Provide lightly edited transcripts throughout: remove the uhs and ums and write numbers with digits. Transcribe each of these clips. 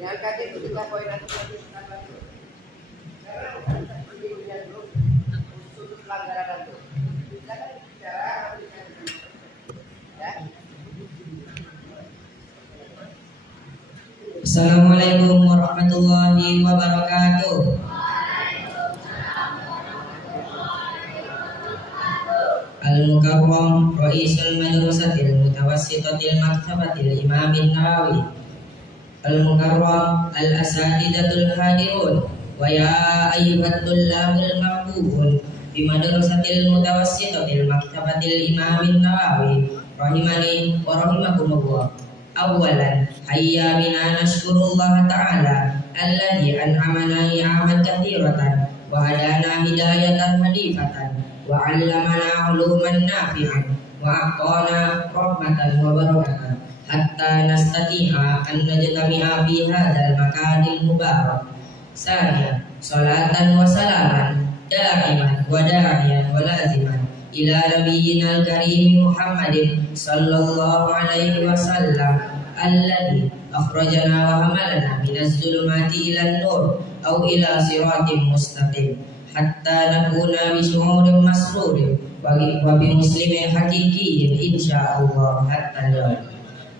Diangkat itu kita poin nanti itu. Untuk pelanggaran itu. Kita kan bicara ya. Assalamualaikum warahmatullahi wabarakatuh. Al-Mukarram Ra'isul Madrasatil Mutawassitatil Maktabatil Imam Nawawi. Al-Mukarram Al-Asatidatul Hadirun wa ya ayyuhat tullabul maqbulun bi Madrasatil Mutawassitatil Maktabatil Imam Nawawi rahimani wa rahimakumullah. Awalan hayya bina nashkurullah ta'ala alladhi an'amana ni'aman katsiratan wa hadana hidayatan hadifatan wa 'allamana 'uluman nafi'an wa a'tana rahmatan wa barakatan hatta nastati'a an najtami'a fi hadzal makanil mubarak. Saniya salatan wa salaman da'iman wa da'iyan wa laziman ila nabiyyina al-karim Muhammadin sallallahu alaihi wasallam alladhi akhrajana wa hamalana minaz zulumati ilan nur aw ila siratim mustaqim hatta nakuna bi syu'urin masrurin wa bi muslimin haqiqiyyin insyaallah hatta yawm.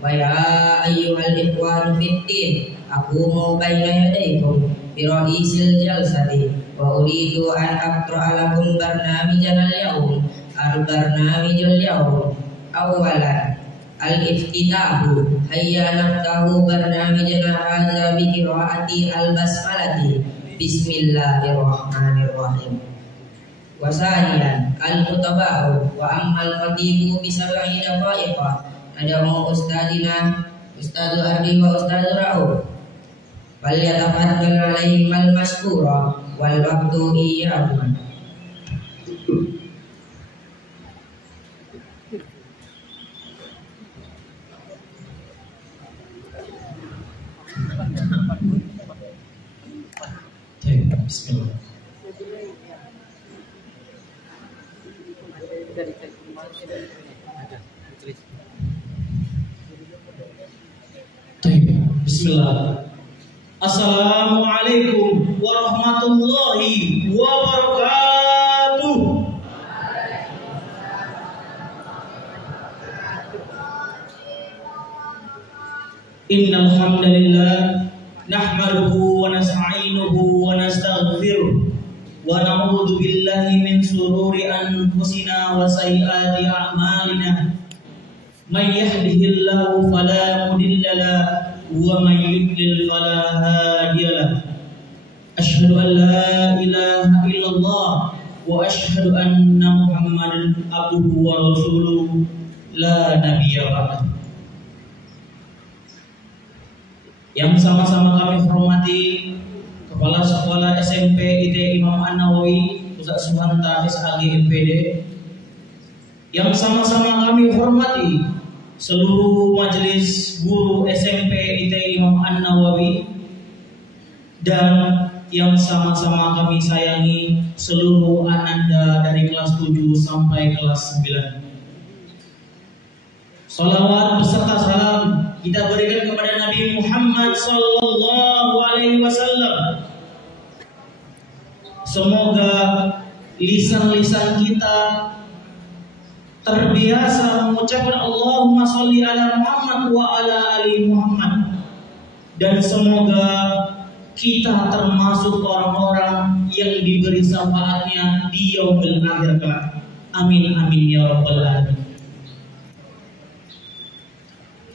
Wa ya ayyuhal ikhwan fid din aqumu baina yadaykum bi ra'isil jalsati wa uridu an aqra'a lakum barnamijan al-yawm al-barnamijul yawm. Awalan al-iftitahu hayya naftahu barnamijana hadza bi qiraati al-basmalati bismillahirrahmanirrahim. Wa saniyan al-mutaba'u wa ammal khatibu bi sab'i daqaiqa nadamu ustadina ustadu ardi wa ustadu ra'u wal yatafaddal alaihim al-mashkura wal waqtu iyyahum. Bismillah. Bismillah. Assalamualaikum warahmatullahi wabarakatuh. Innal hamdalillah nahmaduhu wa nasta'inuhu wa nastaghfiruh wa na'udzu billahi min shururi anfusina wa sayyiati a'malina. May yahdihillahu fala mudilla lahu wa may yudlil fala hadiya lahu. Asyhadu an la ilaha illallah wa asyhadu anna Muhammadan abduhu wa rasuluhu la nabiyya ba'dahu. Yang sama-sama kami hormati Kepala Sekolah SMP IT Imam An-Nawawi Ustaz Suhanta SAG MPD. Yang sama-sama kami hormati seluruh majelis guru SMP IT Imam An-Nawawi. Dan yang sama-sama kami sayangi seluruh ananda dari kelas 7 sampai kelas 9. Salawat beserta salam kita berikan kepada Nabi Muhammad sallallahu alaihi wasallam. Semoga lisan-lisan kita terbiasa mengucapkan Allahumma sholli ala Muhammad wa ala ali Muhammad. Dan semoga kita termasuk orang-orang yang diberi syafaatnya di yaumil akhir kelak. Amin amin ya rabbal alamin.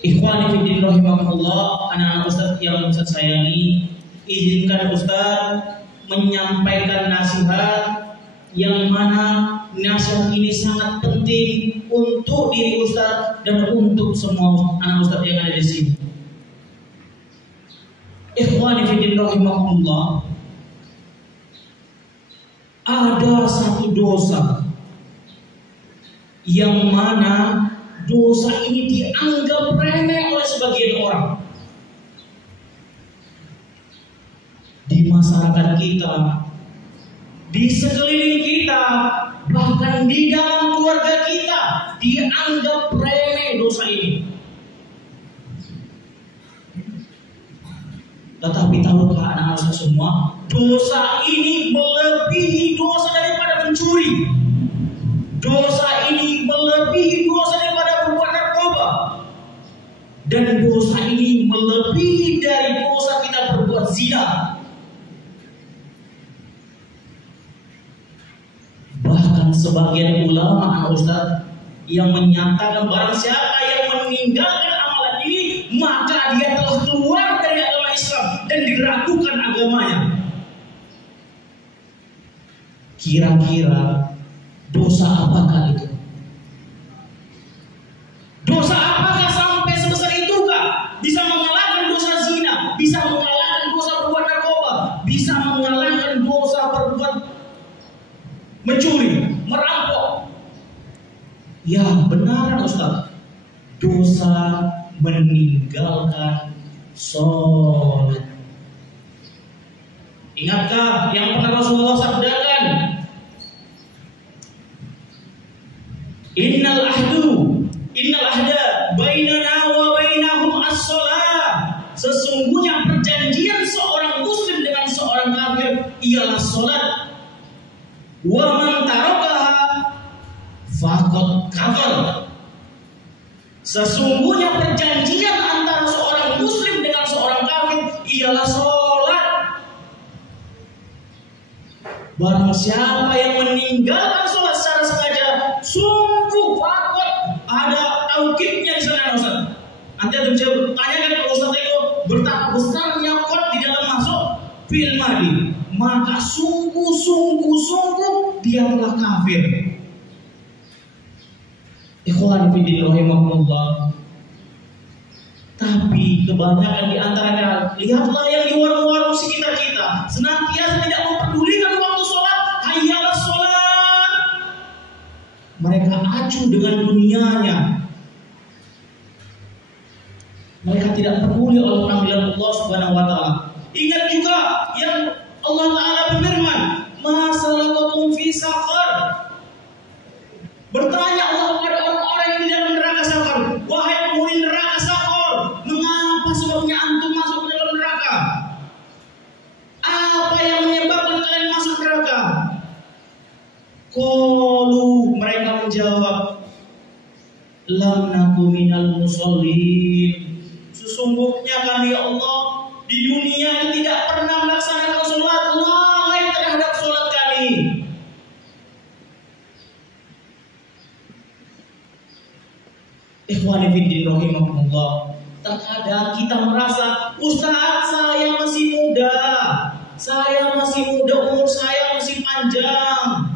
Ikhwani fiddin rahimahullah, anak-anak Ustaz yang Ustaz sayangi, izinkan Ustaz menyampaikan nasihat yang mana nasihat ini sangat penting untuk diri Ustaz dan untuk semua anak Ustaz yang ada di sini. Ikhwani fiddin rahimahullah, ada satu dosa yang mana dosa ini dianggap remeh oleh sebagian orang di masyarakat kita, di sekeliling kita, bahkan di dalam keluarga kita dianggap remeh dosa ini. Tetapi tahukah anak Ustaz semua, dosa ini melebihi dosa daripada mencuri. Dosa ini melebihi dosa daripada berbuat narkoba. Dan dosa ini melebihi dari dosa kita berbuat zina. Bahkan sebagian ulama anak Ustaz yang menyatakan barang siapa yang meninggalkan amalan ini, maka dia telah keluar dari agama Islam dan diragukan agamanya. Kira-kira dosa apakah itu? Dosa apakah sampai sebesar itukah? Bisa mengalahkan dosa zina, bisa mengalahkan dosa berbuat narkoba, bisa mengalahkan dosa berbuat mencuri, merampok. Ya benar Ustaz, dosa meninggalkan sholat. Ingatkah yang pernah Rasulullah sabdakan? Innal ahda bainana wa bainahum as-shalah. Sesungguhnya perjanjian seorang muslim dengan seorang kafir ialah salat. Wa man tarakaha faqad kafar. Sesungguhnya perjanjian antara seorang muslim dengan seorang kafir ialah salat. Barang siapa yang meninggalkan salat secara sengaja, sungguh fakot, ada taukidnya di sana Ustaz. Nanti ada bisa tanyakan ke Ustaz Eko betapa besarnya kot di dalam masuk fil madi, maka sungguh dia telah kafir. Ikhwan fillah rahimahumullah. Tapi kebanyakan di antaranya, lihatlah yang di warung-warung sekitar kita, senantiasa tidak mempedulikan waktu sholat, hayyalah sholat. Mereka acuh dengan dunianya. Mereka tidak peduli oleh panggilan Allah Subhanahu wa taala. Ingat juga yang Allah Taala berfirman, "Ma salakakum fi saqar?" Bertanya Allah kepada orang-orang yang di dalam neraka saqar, "Wahai penghuni neraka saqar, mengapa sebabnya antum masuk ke dalam neraka? Apa yang menyebabkan kalian masuk neraka?" Qalu, mereka menjawab, "Lam naku minal musallin." Sesungguhnya kami ya Allah di dunia tidak pernah melaksanakan sholat, lalai terhadap sholat kami. Ikhwani fiddin rahimahumullah. Terkadang kita merasa, Ustaz saya masih muda, umur saya masih panjang.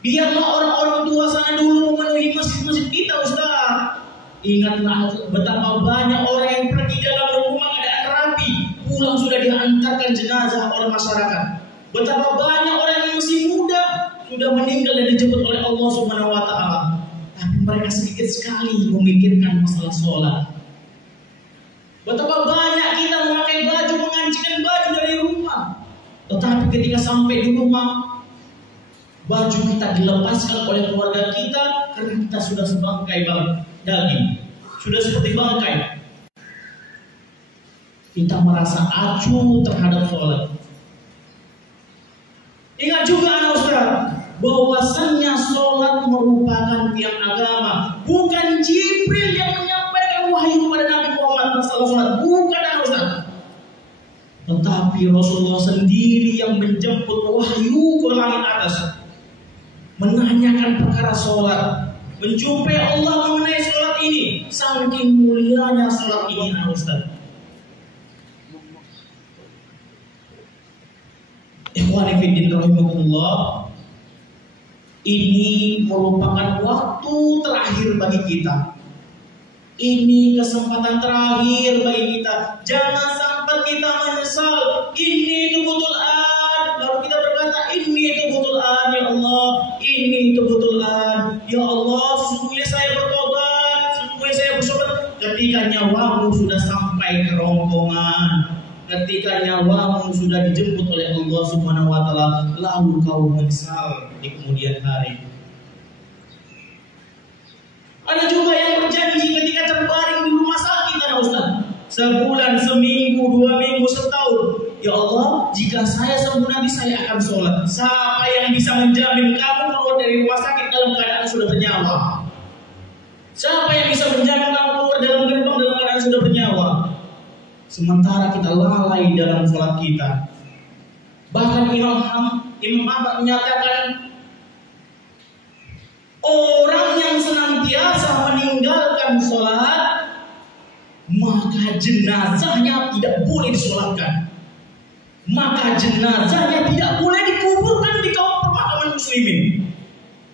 Biarlah orang-orang tua sana dulu memenuhi masjid-masjid kita Ustaz. Ingatlah betapa banyak orang yang pergi dalam rumah keadaan rapi, pulang sudah dihantarkan jenazah oleh masyarakat. Betapa banyak orang yang masih muda sudah meninggal dan dijemput oleh Allah Subhanahu wa taala. Tapi mereka sedikit sekali memikirkan masalah sholat. Betapa banyak kita memakai baju, mengancikan baju dari rumah, tetapi ketika sampai di rumah, baju kita dilepaskan oleh keluarga kita karena kita sudah sebangkai daging, sudah seperti bangkai. Kita merasa acuh terhadap sholat. Ingat juga anak Ustaz, bahwasannya sholat merupakan tiang agama. Bukan Jibril yang menyampaikan wahyu kepada Nabi Muhammad masalah sholat, bukan anak Ustaz. Tetapi Rasulullah sendiri yang menjemput wahyu ke langit atas, menanyakan perkara sholat, menjumpai Allah mengenai sholat ini. Saking mulianya sholat ini anak Ustaz. Ikhwani fiddin rahimahullah. Ini merupakan waktu terakhir bagi kita. Ini kesempatan terakhir bagi kita. Jangan sampai kita menyesal. Ini itu betul an. Lalu kita berkata, ini itu betul an ya Allah. Ini itu betul an. Ya Allah, sesungguhnya saya bertobat, sesungguhnya saya bersobat. Ketika nyawamu sudah sampai ke rongkongan, ketika nyawamu sudah dijemput oleh Allah Subhanahu wa taala, lalu kau menyesal di kemudian hari. Ada juga yang berjanji ketika terbaring di rumah sakit, ada Ustaz, sebulan, seminggu, 2 minggu, jika saya sembuh nanti saya akan sholat. Siapa yang bisa menjamin kamu keluar dari rumah sakit dalam keadaan sudah bernyawa? Siapa yang bisa menjamin kamu keluar dalam gerbang dalam keadaan sudah bernyawa? Sementara kita lalai dalam sholat kita. Bahkan Imam Ahmad menyatakan, orang yang senantiasa meninggalkan sholat, maka jenazahnya tidak boleh disolatkan. Maka jenazahnya tidak boleh dikuburkan di kaum pemakaman muslimin.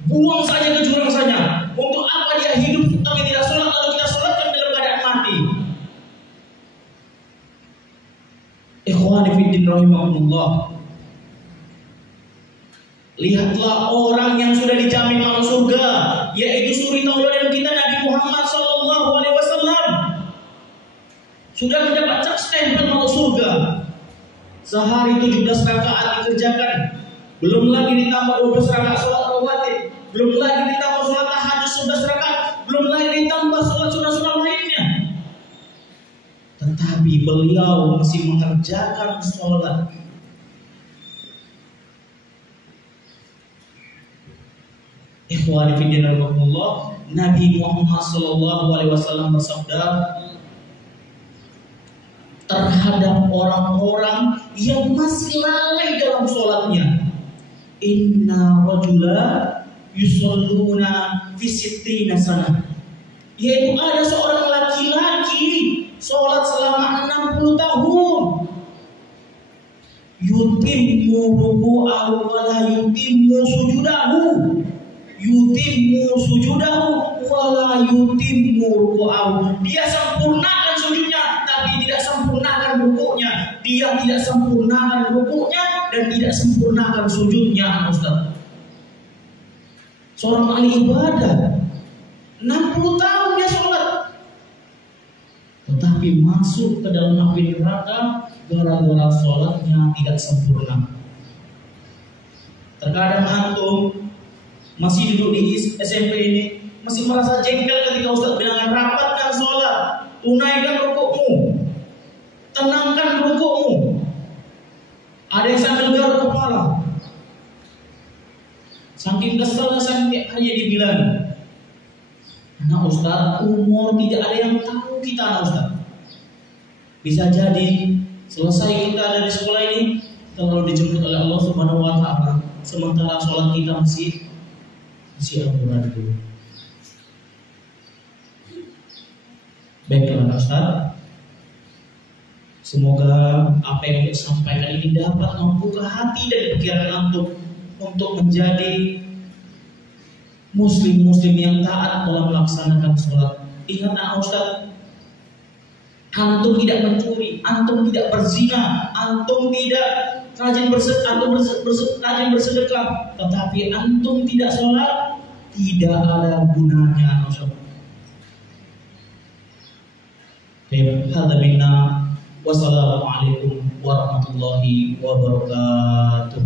Buang saja ke jurang saja. Untuk apa dia hidup tapi tidak sholat, lalu kita sholatkan dalam keadaan mati? Ikhwani fiddin rahimahumullah. Lihatlah orang yang sudah dijamin masuk surga, yaitu suri tauladan kita Nabi Muhammad SAW. Sudah mendapat stempel masuk surga. Sehari 17 rakaat dikerjakan, belum lagi ditambah 12 rakaat sholat rawatib, belum lagi ditambah sholat tahajud 11 rakaat, belum lagi ditambah sholat sunah-sunah lainnya. Tetapi beliau masih mengerjakan sholat. Ikhwani fiddin rahimahullah, Nabi Muhammad SAW bersabda terhadap orang-orang yang masih lalai dalam sholatnya, inna rajula yusalluna fi sittina sanah, yaitu ada seorang laki-laki sholat selama 60 tahun, yutimmu ruku'ahu wa la yutimmu sujudahu, yutimmu sujudahu wala yutimmu ruku'ahu. Dia sempurnakan sujudnya tapi tidak sempurnakan rukuknya. Dia tidak sempurnakan rukuknya dan tidak sempurnakan sujudnya. Ustaz, seorang ahli ibadah 60 tahun dia sholat, tetapi masuk ke dalam api neraka gara-gara sholatnya tidak sempurna. Terkadang antum masih duduk di SMP ini masih merasa jengkel ketika Ustaz bilang rapatkan sholat, tunaikan rukukmu, tenangkan rukukmu. Ada yang sambil garuk kepala, saking keselnya sampai hanya dibilang, anak Ustaz umur tidak ada yang tahu kita anak Ustaz. Bisa jadi selesai kita dari sekolah ini kalau dijemput oleh Allah Subhanahu Wa Taala, sementara sholat kita masih amburadul. Baiklah Ustaz, semoga apa yang saya sampaikan ini dapat membuka hati dan pikiran antum untuk menjadi muslim-muslim yang taat dalam melaksanakan sholat. Ingat Ustaz, antum tidak mencuri, antum tidak berzina, antum tidak rajin bersedekah, tetapi antum tidak sholat, tidak ada gunanya. Hadza minna, wassalamualaikum warahmatullahi wabarakatuh.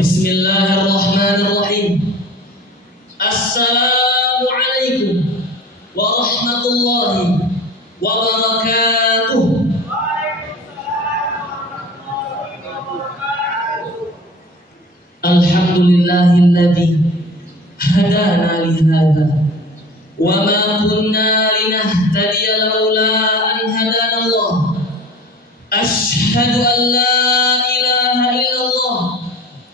Bismillahirrahmanirrahim. Assalamualaikum warahmatullahi wabarakatuh. Alhamdulillahilladzi hadana lihada wa ma kunna linahtadiya laula an hadana Allah. Ashhadu an la ilaha illallah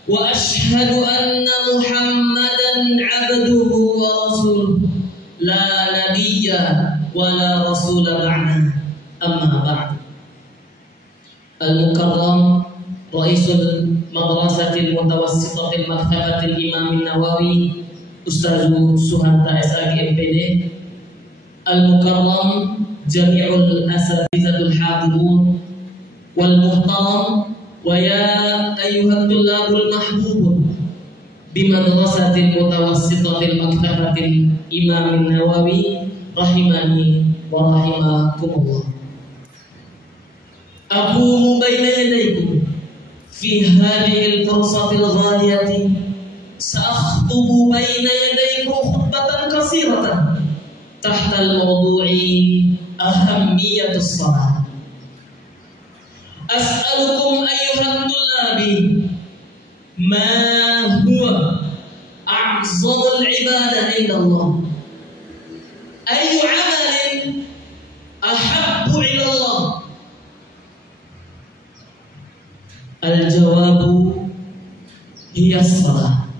wa ashhadu anna Muhammadan abduhu wa rasuluh, la nabiyya wa la rasula ba'da, amma ba'd. Al-Mukarram Raisul Madrasatil Mutawassitatil Maktabatil Imam Nawawi Ustaz Suhanta SAG MPD, Al-Mukarram Jami'ul Asatizatul Hadirun wal Muhtaram wa ya ayyuhat tullabul mahbubun, bimadrasatil mutawassitatil maktabatil Imam Nawawi rahimani wa rahimakumullah. Aqumu baina yadaykum fi hadhihi al-fursatil ghaliyati sa'akhtubu baina yadaykum khutbatan qasiratan tahta al-mawdu'i ahammiyatus shalah. As'alukum ayyuhat tullabi ma huwa a'zamul ibadah indallah, ayyu 'amalin ahabbu ila Allah? Al-jawabu hiya as-salah.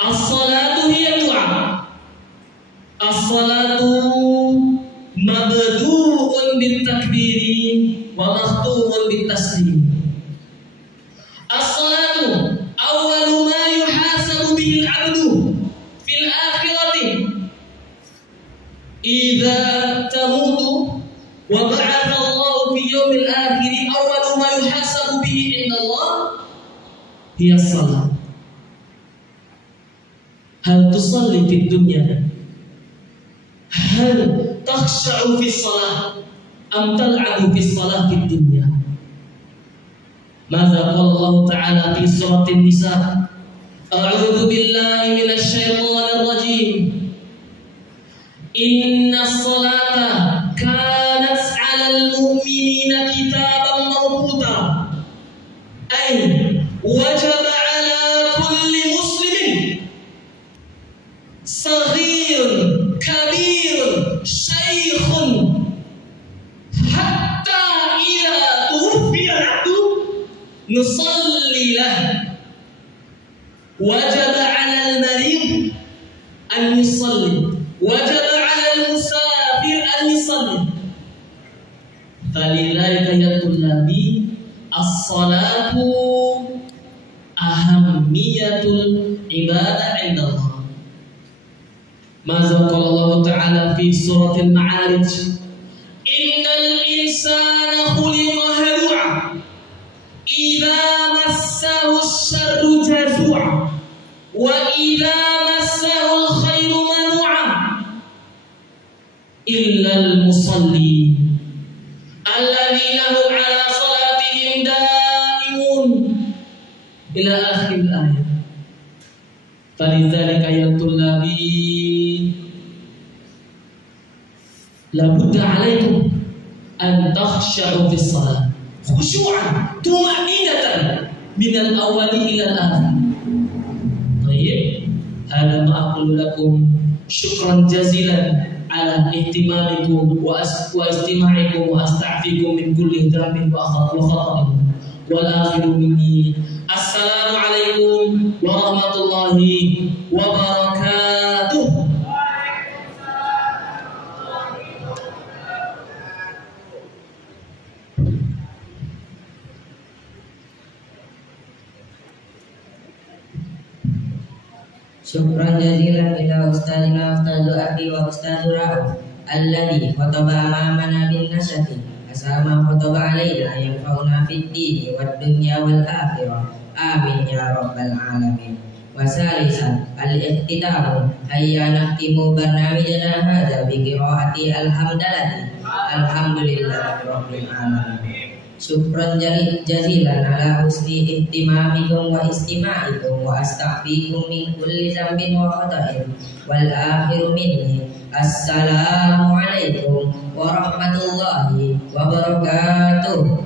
As-salatu hiya du'a. As-salatu mabdu'un bit-takbiri wa makhtumun bit-taslim. As-salatu awwalu ma yuhasabu bihi al-'abdu fil akhirati idza tamutu wa ba'atha Allah fi yawmil akhir. Awwalu ma yuhasabu bihi inda Allah hiya as-salah. Hal tusalli fid dunya? Hal takhsha'u fi salah am tal'abu fi salah fid dunya? Madza qala Allah Ta'ala fi surati An-Nisa? A'udzu billahi minasy syaithanir rajim. Inna as-salata kanat 'alal mu'minina kitaban mawquta. Ay wajaba 'ala kulli muslimin saghirun kabirun shaykhun hatta idza tuwfiya al-'abdu nusalli lahu. Wajaba 'ala al-marid an yusalli, wajaba 'ala al-musafir an yusalli. Falidhalika ya tullabi as-salatu ahammiyatul ibadah indallah. Madza qala Allah Ta'ala fi suratil Ma'arij? Innal insana khuliqa halu'a idza massahu asy-syarru jazu'a wa idza massahu al-khairu manu'a illa al-musalli alladzina hum 'ala salatihim da'imun ila akhir ayat. Falidzalika ya tullabi la budda 'alaikum an takhsha'u fi shalah khushu'an tuma'ninatan min al-awwali ila al-akhir. Baik, hada ma aqulu lakum. Syukran jazilan ala ihtimamikum wa istima'ikum wa astaghfirukum min kulli dhanbin wa khata'in. Wal akhiru minni assalamu alaikum warahmatullahi wabarakatuh. Syukran jazilan ila ustazina ustazu Abi wa ustazu Ra'uf alladhi khataba amamana bin nasyati asama khataba alaina yanfa'una fid dini wad dunya wal akhirah. Amin ya rabbal alamin. Wa salisan al-ihtitamu hayya nahtimu barnamijana hadza bi qiraati alhamdulillah alhamdulillahi rabbil alamin. Syukran jazilan ala husni ihtimamikum wa istima'ikum wa astaghfirukum min kulli dzambin wa khata'in. Wal akhiru minni assalamu alaikum warahmatullahi wabarakatuh.